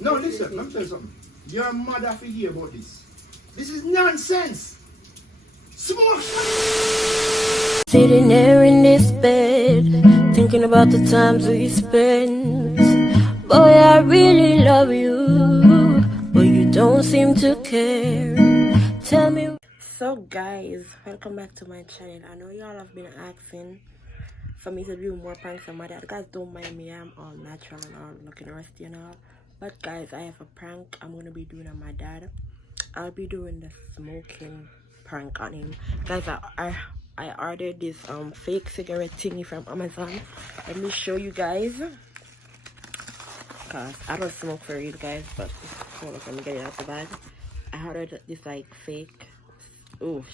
No, listen, let me tell you something. Your mother for hear about this. This is nonsense. Smoke. Sitting there in this bed, thinking about the times we spent. Boy, I really love you, but you don't seem to care. Tell me. So guys, welcome back to my channel. I know y'all have been asking for me to do more pranks on my dad. Guys, don't mind me, I'm all natural and all looking rusty and all. But guys, I have a prank I'm gonna be doing on my dad. I'll be doing the smoking prank on him. Guys, I ordered this fake cigarette thingy from Amazon. Let me show you guys, cause I don't smoke for real, guys, but hold on, let me get it out the bag. I ordered this like fake, oh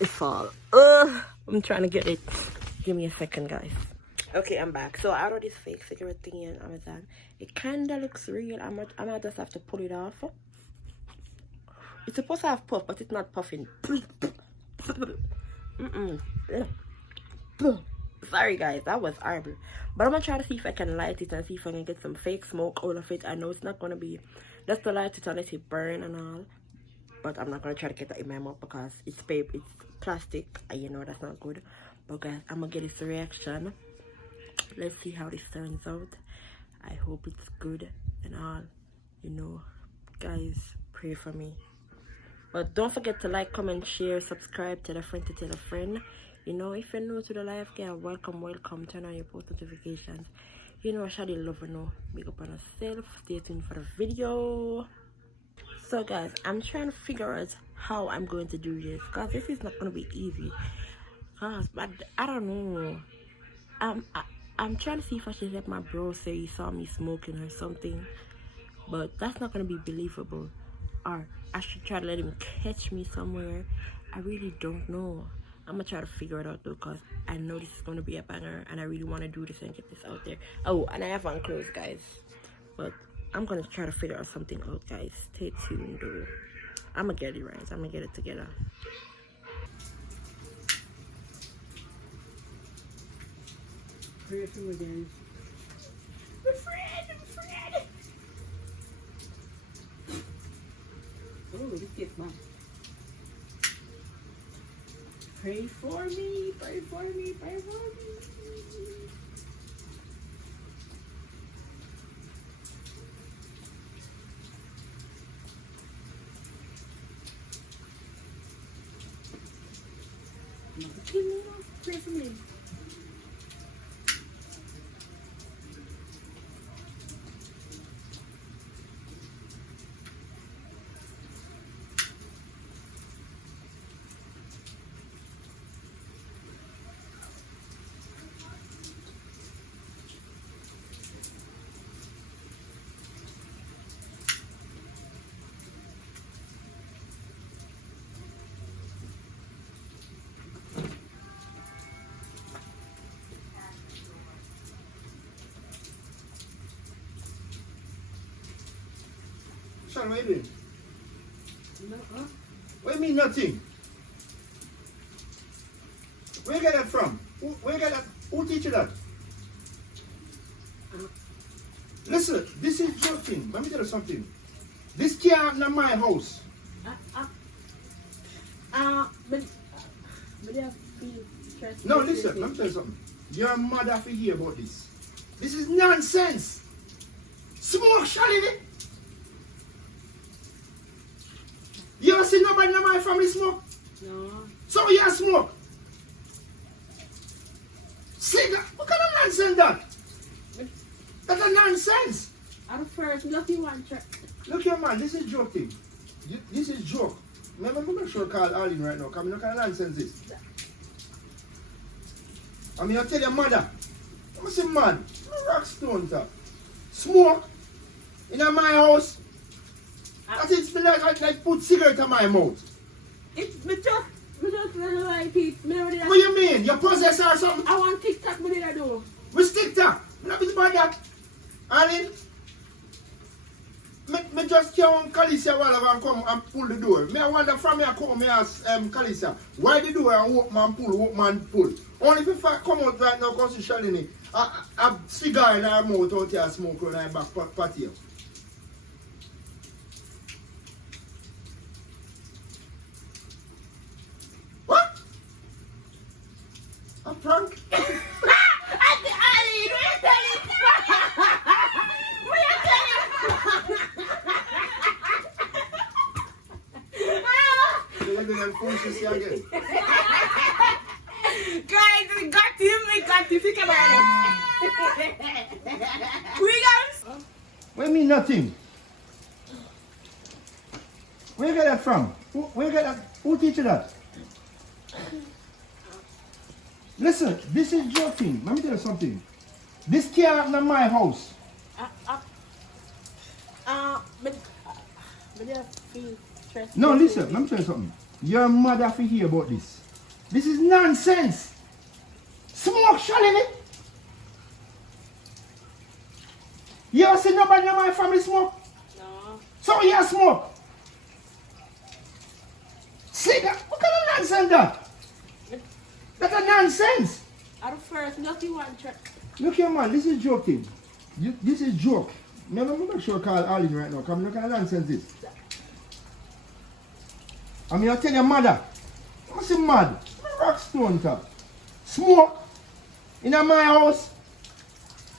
it fall. I'm trying to get it. Give me a second, guys. Okay, I'm back. So I ordered this fake cigarette thingy on Amazon. It kinda looks real. I might just have to pull it off. It's supposed to have puff, but it's not puffing. Sorry guys, that was horrible. But I'm gonna try to see if I can light it and see if I can get some fake smoke out of it. I know it's not gonna be just to light it and let it burn and all, but I'm not gonna try to get that in my mouth because it's paper, it's plastic, and you know that's not good. But guys, I'm gonna get its reaction. Let's see how this turns out. I hope it's good and all, you know. Guys, pray for me. But don't forget to like, comment, share, subscribe, tell a friend to tell a friend. You know, if you're new to the life gang, welcome. Turn on your post notifications. You know, Shadi love you know. Big up on yourself. Stay tuned for the video. So guys, I'm trying to figure out how I'm going to do this, because this is not going to be easy. But I don't know. I'm trying to see if I should let my bro say he saw me smoking or something. But that's not going to be believable. Or I should try to let him catch me somewhere. I really don't know. I'm gonna try to figure it out though, because I know this is gonna be a banger and I really want to do this and get this out there. Oh, and I have on clothes, guys, but I'm gonna try to figure out something out, guys. Stay tuned though. I'm gonna get it right. I'm gonna get it together. Pray for me, guys. I'm afraid. Oh, this gets mine. Pray for me, pray for me, pray for me. Pray for me. Sean, what are you doing? No, huh? What do you mean nothing? Where you get that from? Where you get that? Who teach you that? Listen, this is your thing. Let me tell you something. This can't not my house. But I feel stressed. No, listen, let me tell you something. Your mother for hear about this. This is nonsense. Smoke, shalini. You ever see nobody in my family smoke? No. So you smoke. See that? What kind of nonsense that? That's a nonsense. At first, nothing one track. Look here, man, this is joking. This is joke. Remember, I'm not sure call Arlene right now, because I know what kind of nonsense this. I mean, I tell your mother, I'm say man, I'm a rock stone top. Smoke in my house. That it's me like put cigarette in my mouth. It's me just don't like it. What you mean? You possess or something? I want TikTok, but I do. We stick that. I'm not about that. Arlene, me just can't Kalisia while I come and pull the door. Me I wonder from here come me ask Kalisia, why the door and open and pull? Only if I come out right now, because Shalini, a cigar in her mouth out here smoke on her back patio. and foolishness here again. Guys, we got him, think about it. We got him. What do you mean nothing? Where you get that from? Where you get that? Who teach you that? Listen, this is joking. Let me tell you something. This can't happen in my house. No, listen, let me tell you something. Your mother have to hear about this. This is nonsense. Smoke, Shalini. You ever seen nobody in my family smoke? No. So you smoke. See that? What kind of nonsense that? That's a nonsense. At first, nothing one check. Look here, man, this is joking. This is joke. Never make sure call Arlene right now. Come look at the nonsense this. I mean, I tell your mother. I'm so mad. Rock stone top. Smoke in my house.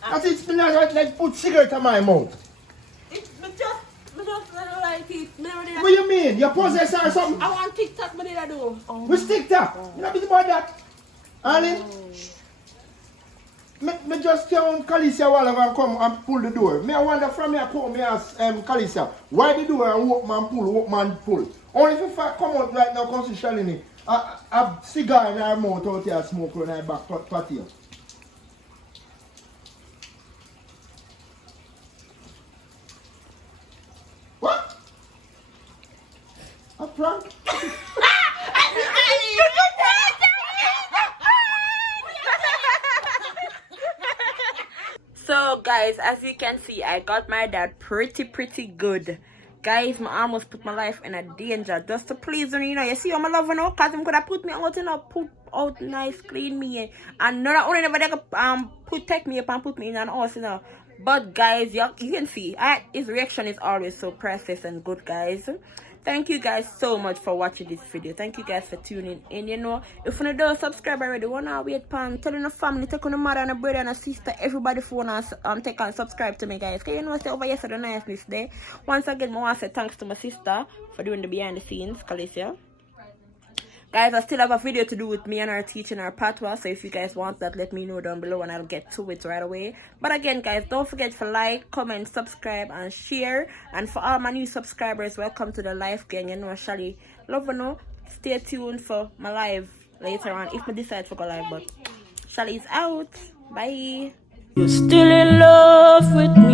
That's it's been like put cigarette in my mouth. Me just don't like it. What do you mean? You possess or something? I want TikTok, but I do. Which TikTok? You know busy about that? Arlene? Me just tell Kalisia while I come and pull the door. Me I wonder from me I come me ask Kalisia, why the door and walk man pull? Only if I come out right now come to Shalini, I have cigar in her mouth out here smoke on her back patio. What? A prank? So guys, as you can see, I got my dad pretty good. Guys, I almost put my life in a danger just to please him, you know. You see I'm loving now, cause him could have put me out, you know, put out nice, clean me, and not only never they could take me up and put me in an house, you know. But guys, you can see his reaction is always so precious and good, guys. Thank you guys so much for watching this video. Thank you guys for tuning in. You know, if you don't subscribe already, wanna wait pan telling your family, take on a mother and a brother and a sister, everybody for wanna take and subscribe to me, guys. Cause you know, say over yesterday niceness day. Once again, I wanna say thanks to my sister for doing the behind the scenes, Kalicia. Guys, I still have a video to do with me and her teaching our patois, so if you guys want that, let me know down below and I'll get to it right away. But again, guys, don't forget to like, comment, subscribe, and share. And for all my new subscribers, welcome to the Life Gang. You know, Shally, love you know. Stay tuned for my live later on if I decide to go live. But Shally's out. Bye. You're still in love with me.